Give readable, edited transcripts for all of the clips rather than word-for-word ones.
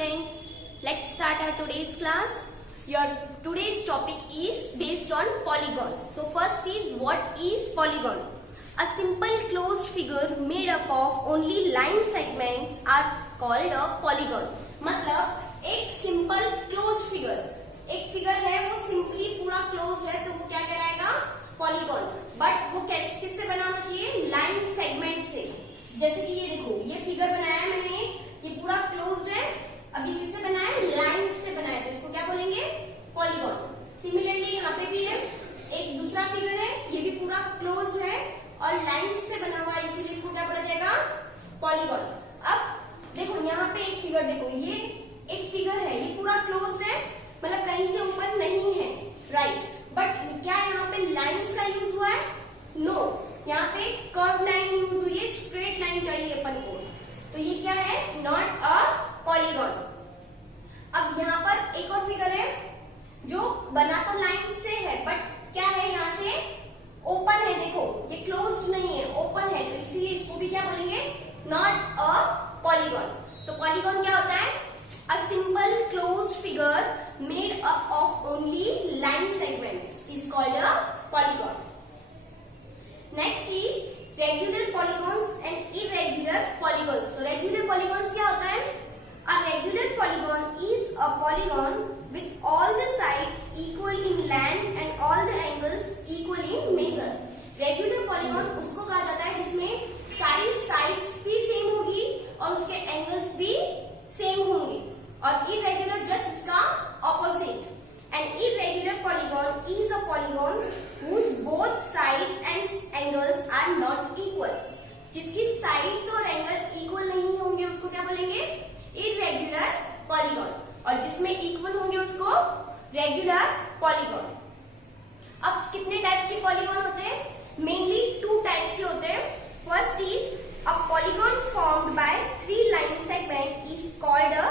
students, let's start our today's class. Your today's topic is based on polygons. So first is, what is polygon? A simple closed figure made up of only line segments are called a polygon. मतलब एक simple closed figure, एक figure है वो simply पूरा close है तो वो क्या कहलाएगा? पॉलीगॉन. बट वो किससे बना होना चाहिए? लाइन सेगमेंट से. जैसे कि ये देखो, ये फिगर बनाया है मैंने, ये पूरा क्लोज्ड है. अभी किससे बनाया है? लाइन से बनाया है, तो इसको क्या बोलेंगे? पॉलीगॉन. सिमिलरली यहाँ पे भी है एक दूसरा फिगर है, ये भी पूरा क्लोज है और लाइन से बना हुआ है, इसीलिए इसको क्या बोला जाएगा? पॉलीगॉन. अब देखो यहाँ पे एक फिगर देखो, ये एक फिगर है, ये पूरा क्लोज्ड है, मतलब कहीं से ऊपर नहीं है, राइट. बट क्या यहाँ पे लाइंस का यूज हुआ है? नो. यहाँ पे कर्व लाइन यूज हुई है, स्ट्रेट लाइन चाहिए अपन को, तो ये क्या है? Not a polygon. अब यहाँ पर एक और फिगर है जो बना तो लाइन से है, बट क्या है? यहाँ से ओपन है. देखो ये क्लोज्ड नहीं है, ओपन है, तो इसीलिए इसको भी क्या बोलेंगे? Not a polygon. तो पॉलीगॉन क्या होता है? A simple closed figure made up of only line segments is called a polygon. Next is regular polygons and irregular polygons. So regular polygons क्या होता है? A regular polygon is a polygon with all the sides equal in length and all the angles equal in measure. Regular polygon उसको कहा जाता है जिसमें सारी sides भी सेम होगी और उसके एंगल्स भी सेम होंगे. और irregular जस्ट इसका opposite. An irregular polygon is a polygon whose both sides and angles are not equal. जिसकी साइड्स और एंगल इक्वल नहीं होंगे उसको क्या बोलेंगे? irregular polygon. और जिसमें इक्वल होंगे उसको regular polygon. अब कितने टाइप्स के पॉलीगॉन होते हैं? मेनली टू टाइप्स के होते हैं. First is a polygon formed by three line segment is called a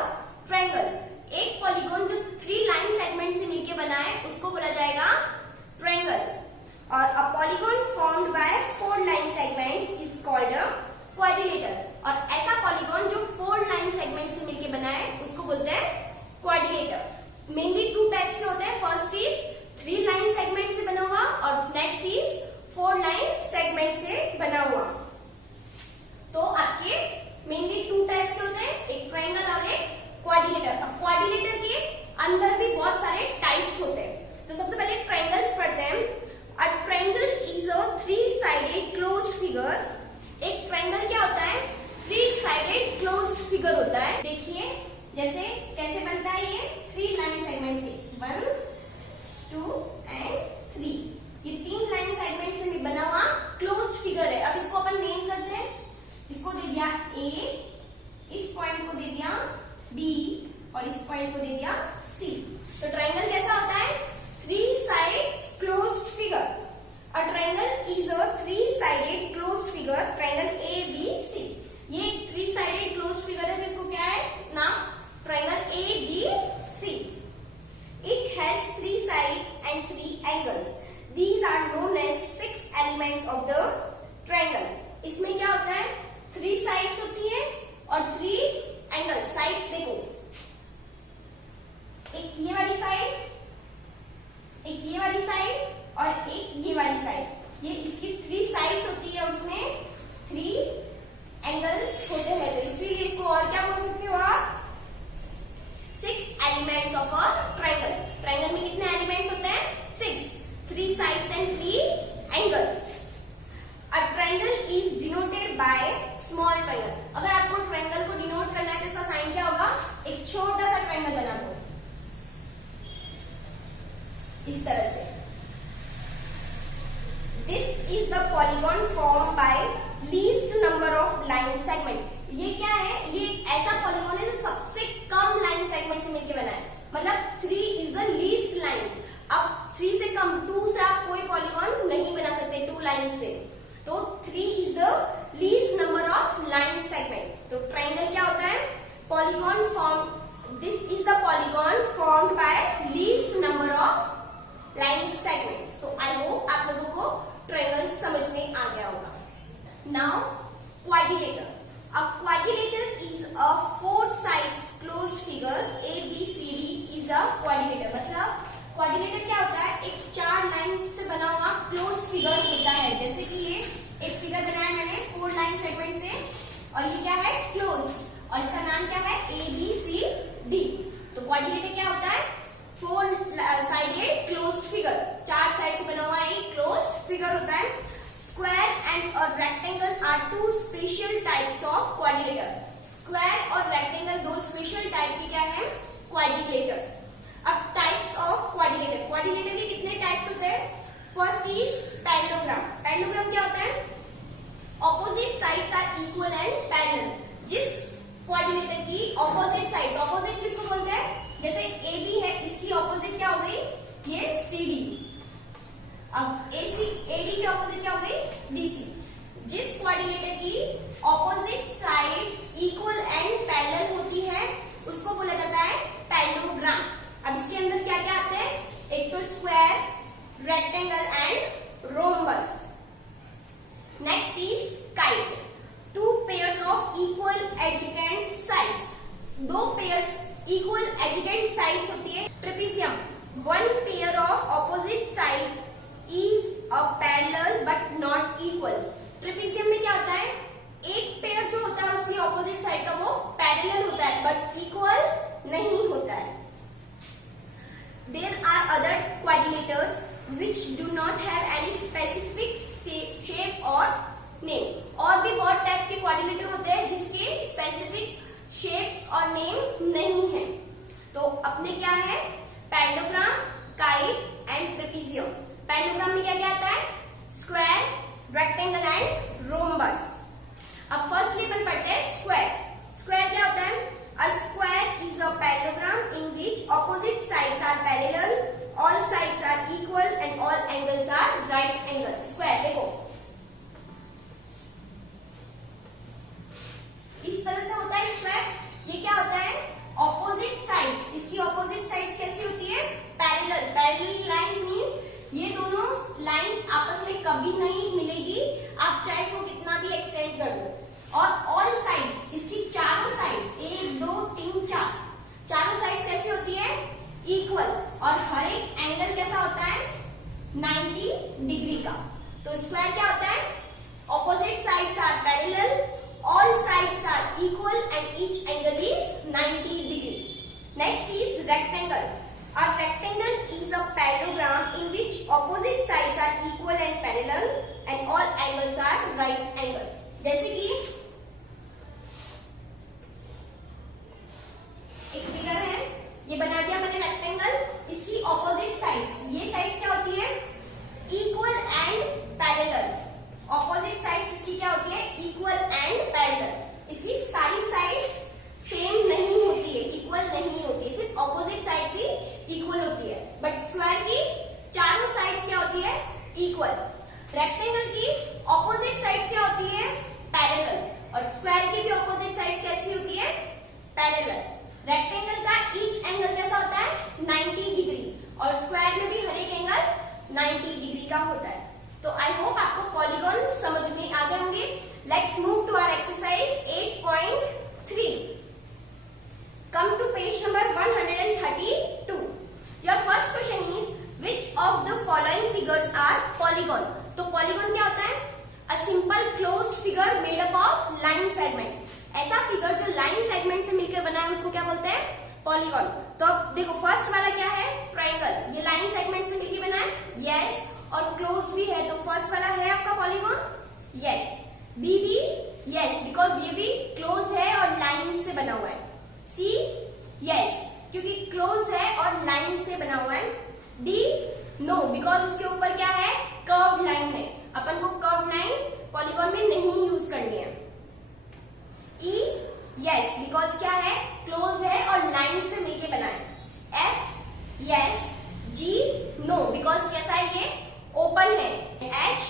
triangle. एक पॉलीगॉन जो थ्री लाइन सेगमेंट से मिलकर बना है उसको बोला जाएगा ट्रायंगल. और a polygon formed by four line segments is called a quadrilateral. और ऐसा पॉलीगॉन जो फोर लाइन सेगमेंट से मिलकर बना है उसको बोलते हैं क्वाड्रिलेटर. मेनली टू टाइप्स के होते हैं. First is three line segment से बना हुआ और next is four line segment से बना हुआ. तो आपके मेनली टू टाइप्स के होते हैं, एक ट्रायंगल और एक क्वाड्रिलेटर. अब क्वाड्रिलेटर के अंदर भी बहुत सारे टाइप्स होते हैं. तो सबसे पहले ट्रायंगल्स पढ़ते हैं. अ triangle is a three sided closed figure. एक ट्रायंगल क्या होता है? थ्री साइडेड क्लोज्ड फिगर होता है. देखिए जैसे कैसे बनता है ये? थ्री लाइन सेगमेंट से, 1 2 एंड 3. ये तीन लाइन सेगमेंट से बना हुआ क्लोज्ड फिगर है. अब इसको अपन नेम करते हैं. इसको दे दिया ए, इस पॉइंट को दे दिया बी और इस पॉइंट को दे दिया सी. तो ट्रायंगल कैसा होता है? Three sides closed figure. A triangle is a three sided closed figure. Triangle A B C. ये थ्री साइडेड क्लोज्ड फिगर है, तो इसको क्या है नाम? Triangle A B C. It has three sides and three angles. These are known as six elements of the triangle. इसमें क्या होता है? थ्री साइड्स होती है और थ्री एंगल. साइड्स देखो, एक ये वाली साइड, एक ये वाली साइड और एक ये वाली साइड. ये इसकी थ्री साइड्स होती है और उसमें थ्री एंगल्स होते हैं. तो इसीलिए इसको और क्या बोल सकते हो आप? Six elements of a triangle. Triangle में कितने एलिमेंट्स होते हैं? Six. Three sides and three angles. A triangle is denoted by small triangle. अगर आपको ट्रायंगल को डिनोट करना है तो इसका साइन क्या होगा? एक छोटा सा ट्रायंगल बना दो इस तरह से. This is the polygon form by least number of line segment. ये क्या है? ये ऐसा पॉलीगॉन है जो सबसे कम लाइन सेगमेंट से मिलकर बना है. मतलब 3 इज द लीस्ट लाइन. अब 3 से कम, 2 से आप कोई पॉलीगॉन नहीं बना सकते 2 लाइन से. तो 3 is the least number of line segment. तो ट्रायंगल क्या होता है? Polygon form. This is the polygon formed by least number of line segment. So I hope आप लोगों को ट्रायंगल समझ में आ गया होगा. Now quadrilateral. A quadrilateral is a four sides closed figure. figure ABCD is a quadrilateral. मतलब quadrilateral क्या होता है? एक 4 लाइन से बना हुआ क्लोज फिगर होता है. जैसे कि ये एक फिगर बनाया मैंने 4 लाइन सेगमेंट से, और ये क्या है? क्लोज, और इसका नाम क्या है? ABCD. तो क्वाड्रिलेटर क्या होता है? 4 साइडेड क्लोज्ड फिगर, 4 साइड से बना हुआ एक क्लोज्ड फिगर होता है. स्क्वायर एंड और rectangle are 2 special types of quadrilateral. Square और रेक्टेंगल 2 स्पेशल टाइप के क्या है? क्वाड्रिलेटर्स. अब टाइप्स ऑफ क्वाड्रिलेटर. क्वाड्रिलेटर के कितने टाइप्स होते हैं? First is parallelogram. पैरेललोग्राम क्या होता है? Opposite sides are equal and parallel. जिस क्वाड्रिलेटर की ऑपोजिट साइड्स, ऑपोजिट किसको बोलते हैं? जैसे AB है, इसकी ऑपोजिट क्या हो गई? ये CD. अब AD की ऑपोजिट क्या हो गई? BC. जिस क्वाड्रिलेटर की opposite sides equal and parallel होती है उसको बोला जाता है पैरेललोग्राम. अब इसके अंदर क्या क्या आते हैं? एक तो square, rectangle and rhombus. Next is kite. 2 pairs of equal adjacent sides. 2 pairs equal adjacent sides होती है. Trapezium. 1 pair of opposite side is a parallel but not equal. Trapezium में क्या होता है? एक पेयर जो होता है उसकी ऑपोजिट साइड का वो पैरेलल होता है बट इक्वल नहीं होता है. There are other quadrilaters which do not have any specific shape or name. और भी बहुत टाइप्स के क्वाड्रिलेटर होते हैं जिसके स्पेसिफिक शेप और नेम नहीं है. तो अपने क्या है? Parallelogram, kite and trapezium. Parallelogram में क्या क्या आता है? Square, rectangle and rhombus. अब फर्स्ट लेवल पढ़ते हैं स्क्वायर. स्क्वायर क्या होता है? A square is a parallelogram in which opposite sides are parallel, all sides are equal and all angles are right angle. Square देखो इस तरह से होता है स्क्वायर. ये क्या होता है? Opposite sides. इसकी ऑपोजिट साइड्स कैसी होती है? पैरेलल. पैरेलल लाइंस मींस ये दोनों लाइंस आपस में कभी नहीं मिलेगी, आप चाहे इसको कितना भी एक्सटेंड कर दो. और ऑल साइड्स, इसकी चारों साइड्स 1 2 3 4 चारों साइड्स कैसी होती है? इक्वल. और हर एक एंगल कैसा होता है? 90 डिग्री का. तो स्क्वायर क्या होता है? Opposite sides are parallel, all sides are equal and each angle is 90 degree. Next is rectangle. A rectangle is a parallelogram in which opposite sides are equal and parallel and all angles are right angle. जैसे कि एक figure है, ये बना दिया मैंने rectangle. इसकी opposite sides, ये साइड्स क्या होती है? Equal and parallel. Opposite sides इसकी क्या होती है? Equal and parallel. इसकी सारी साइड्स सेम नहीं होती है, इक्वल नहीं होती है, सिर्फ ऑपोजिट साइड्स ही इक्वल होती है. बट स्क्वायर की चारों साइड्स क्या होती है? इक्वल. रेक्टेंगल की ऑपोजिट साइड्स क्या होती है? पैरेलल. और स्क्वायर की भी ऑपोजिट साइड्स कैसी होती है? पैरेलल. रेक्टेंगल का ईच एंगल कैसा होता है? 90 डिग्री. और स्क्वायर में भी हर एक एंगल 90 डिग्री का होता है. तो आई होप आपको पॉलीगॉन समझ में आ गए होंगे. Let's move to our exercise 8.3. Come to page number 132. Your first question is which of the following figures are polygon? तो polygon क्या होता है? A simple closed figure made up of line segment. ऐसा फिगर जो line segment से मिलकर बना है उसको क्या बोलते हैं? पॉलीगॉन. तो अब देखो फर्स्ट वाला क्या है? ट्राइंगल. ये लाइन सेगमेंट से मिलकर बना है. यस. और क्लोज भी है, तो फर्स्ट वाला है आपका पॉलीगॉन. यस. बी भी यस, बिकॉज ये भी क्लोज है और लाइन से बना हुआ है. सी यस, क्योंकि क्लोज है और लाइन से बना हुआ है. डी नो, बिकॉज उसके ऊपर क्या है? कर्व लाइन है. अपन को कर्व लाइन पॉलीगॉन में नहीं यूज करनी है. ई यस, बिकॉज क्या है? क्लोज है और लाइन से मिलके बना है. F yes. G no, because कैसा है? ये ओपन है. H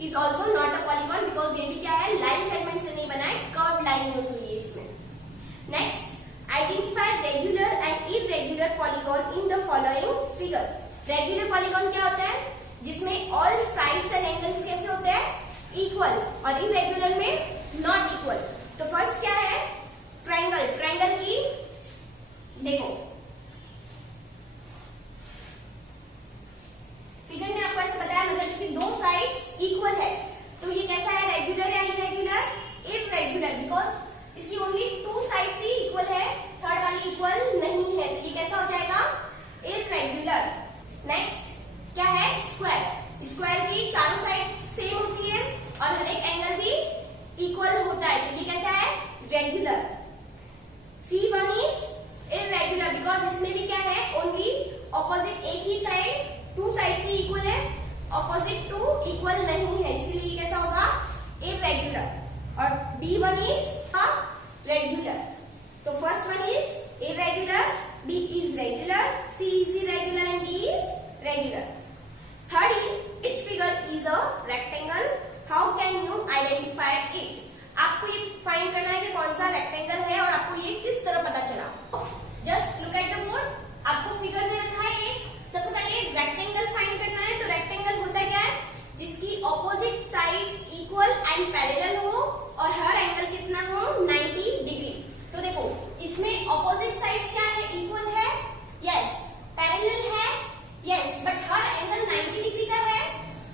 is also not a polygon because ये भी क्या है? लाइन सेगमेंट से नहीं बना है, कर्व लाइन यूज हुई है इसमें. Next, identify regular and irregular polygon in the following figure. Regular polygon क्या होता है? जिसमें ऑल साइड्स एंड एंगल्स कैसे होते हैं? इक्वल. और इरेगुलर में नॉट इक्वल. तो फर्स्ट क्या है? ट्राइंगल. ट्राइंगल की देखो फिगर में आपको ऐसे बताया, मतलब इसकी दो साइड्स इक्वल है, तो ये कैसा है, रेगुलर या इरेगुलर? इरेगुलर, बिकॉज इसकी ओनली टू साइड्स ही इक्वल है, थर्ड वाली इक्वल नहीं है, तो ये कैसा हो जाएगा, इरेगुलर। नेक्स्ट क्या है, स्क्वायर। स्क्वायर की चारों साइड्स सेम होती है और हर एक एंगल भी इक्वल होता है, तो ये कैसा है, regular. C1 is irregular because इसमें भी क्या है, ओनली ऑपोजिट, एक ही साइड, टू साइड से इक्वल है, ऑपोजिट टू इक्वल नहीं है, इसलिए कैसा होगा, इरेगुलर। और D1 इज रेगुलर, तो first one is irregular, B is regular, C is irregular and D is regular. Third is which figure is a rectangle, how can you identify it? आपको ये find करना है कि कौन सा rectangle है और आपको ये किस तरह पता चला। Just look at the board, आपको फिगर में रखा है एक, सबसे पहले रेक्टेंगल फाइंड करना है। तो रेक्टेंगल होता क्या है, जिसकी opposite sides equal and parallel हो और हर एंगल कितना हो, 90 डिग्री। तो देखो इसमें ऑपोजिट साइड्स क्या है, इक्वल है, यस, पैरेलल है, yes, but her angle 90 degree का है,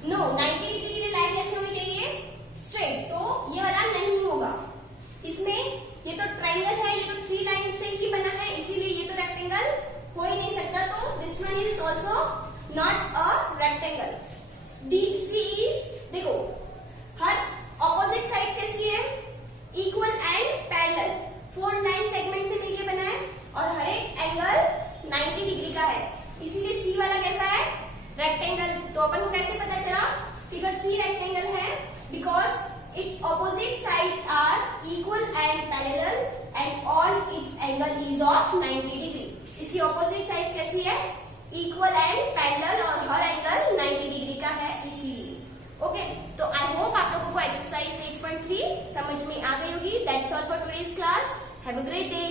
नो, 90 डिग्री के लिए लाइन कैसे होनी चाहिए, स्ट्रेट, तो ये वाला नहीं होगा। इसमें ये तो ट्रायंगल है, ये तो 3 लाइन से ही बना है, इसीलिए ये तो रेक्टेंगल हो ही नहीं सकता, तो this one is also not a rectangle. C is, देखो हर ऑपोजिट साइड कैसी है, equal and parallel, 4 line segment से मिलकर बना है और हर एक एंगल 90 डिग्री का है, इसीलिए C वाला कैसा है, रेक्टेंगल। तो अपन को कैसे पता चला, फिगर C रेक्टेंगल है because its opposite sides are equal and parallel and all its angle is of 90 degree. इसकी ऑपोजिट साइड्स कैसी है, इक्वल एंड पैरेलल और हर एंगल 90 डिग्री का है, इसीलिए। ओके, तो आई होप आप लोगों को एक्सरसाइज 8.3 समझ में आ गई होगी। That's all for today's class, have a great day.